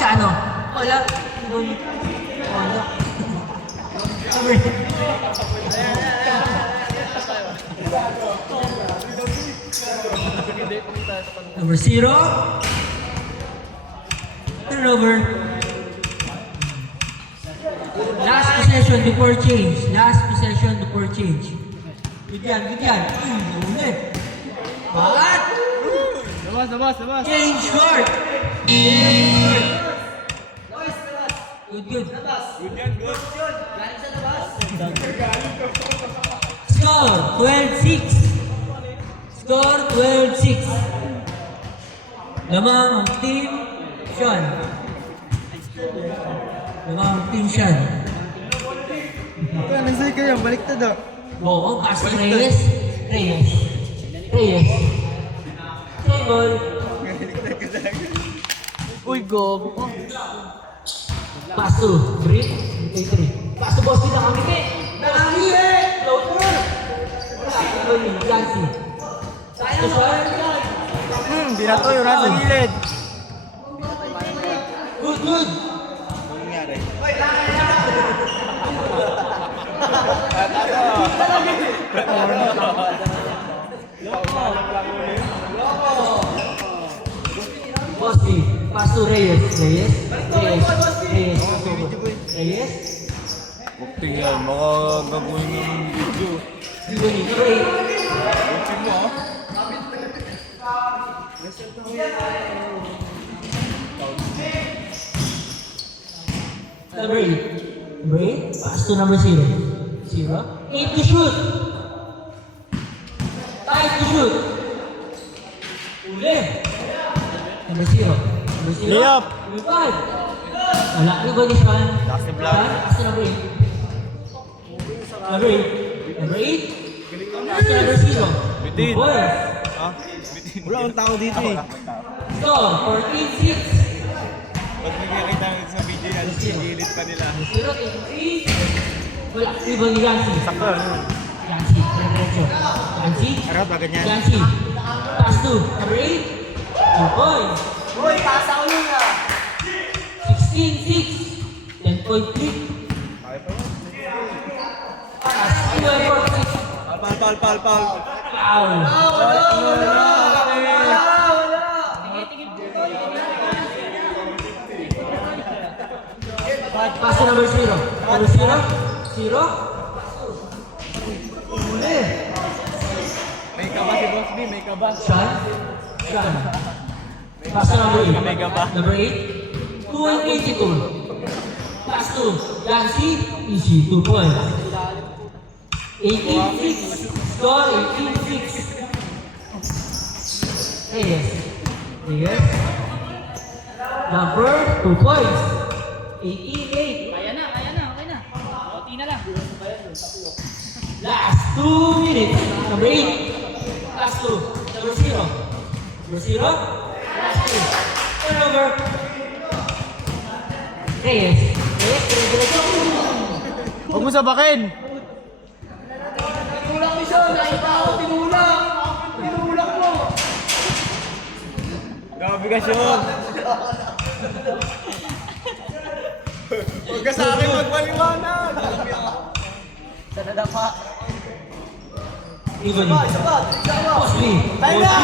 Chano. Wala. Wala. Number 0. Turnover. Last possession before change. Last possession before change. Good yan. Ulit. What? Labas. Change short. Good. Score 12-6. Score 12-6. Lamang ang team Sean. Nagsay kayo, baliktad ah. Oo, pass Reyes. Same ball. Uy, go. Pass to Brick. Pass to Boss Pita kami. Nakangiti! Floater! Jancy. Pass to Sean. Binato yung nasa gilid. Good. Boss B. Pass to Reyes. Bukting yan, baka gagawin ng video. Bukting mo ah. Number 8. Pass to number 0. 8 to shoot. 5 to shoot. Uli. Number 0. Layup. Number 5. Wala. Ano ba ni Sean? Last na vlog. Pass to number 8. Number 8. Pass to number 0. Bitin. Boys. Wala akong tao dito eh. Score 14-6. Pag nakikita sa video yan, sigilid pa nila. 0-3. Wala. Iba ni Jancy. Sakto ano? Jancy. Harap ba ganyan? Jancy. Pass to number 8. Two points. Uy, pasa ulo na. 16-6. 10.3. Kaya pa yun. Pass. 12-6. Pal. Foul. Pass to number 0. Number 0. Uli. May kaba si Boss B, may kaba. Sean. Pass to number 8. May kaba. Number 8. 2-82. Pass to Jancy. Easy. 2 points. 18-6. Score 18-6. Yes. Number 2 points. 18-8. Kaya na. Okay na. Oti na lang. Last 2 minutes. Number 8. Last 2. Number 0. Last 2. Turnover. Reyes. Diretso. Huwag mo sabakin! Tinulak ni Sean. Nakita ako. Tinulak mo. Grabe ka, Sean! Huwag ka sa akin magpaliwanag! Sa nadapa. Even. Sabat. Costly. Ay na.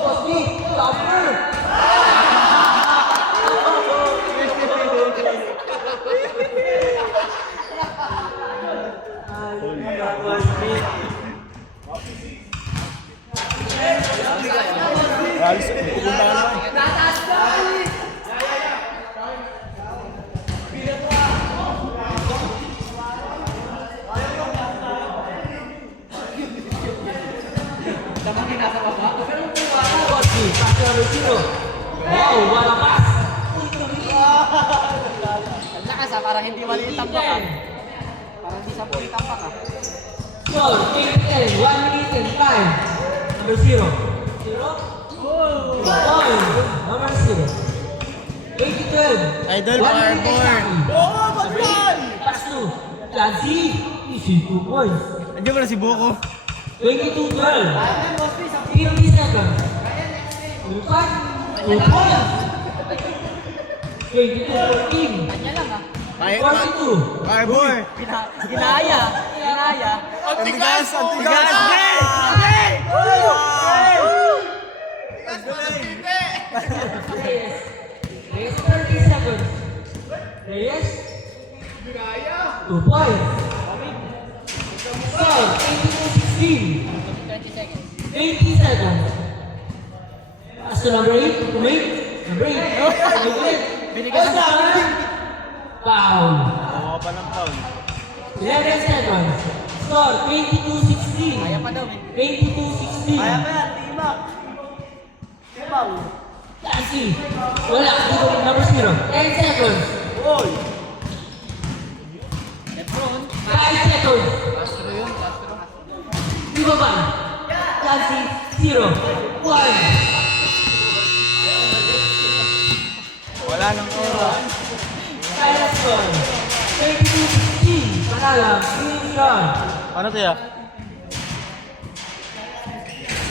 Costly. Topper. Alis, pupunta ka naman. Tataas ka. Dapat nasa baba. Costly. Pass to number 0. Wow, walang pass. Ang lakas ah, para hindi mali yung tampak ah. Para hindi sa puli tampak ah. Score 8-10. 1 minute and 5. Number 0. Number 0. 8-12. Idol 1 minute Arbor. and 5. Oo, ba't yan? Pass to Jancy. Easy 2 points. Andiyan ba na si Boko? 22-12. 50 seconds. 2 points. 22-14. Kanya lang ah. 42. Kaya boy! Ginaya. Ginaya. Antigas! Antigas! Reyes. Reyes 30 seconds. Reyes. 2 points. Score 82-16. 20 seconds. 80 seconds. Pass to number 8. Wait. Number 8. Binigyan ng Foul. Oo pa ng foul. 11 seconds. Score 22-16. Kaya pa daw eh. 22-16. yan, tibak. Tibak. Yancy. Wala. Dito number 0. 10 seconds. Lebron. 5 seconds. Castro yun, Castro. Di ba ba? Yancy. 0. 1. Wala nang oras. Final score. 22-16. Panalo. Finish on. Ano tiya?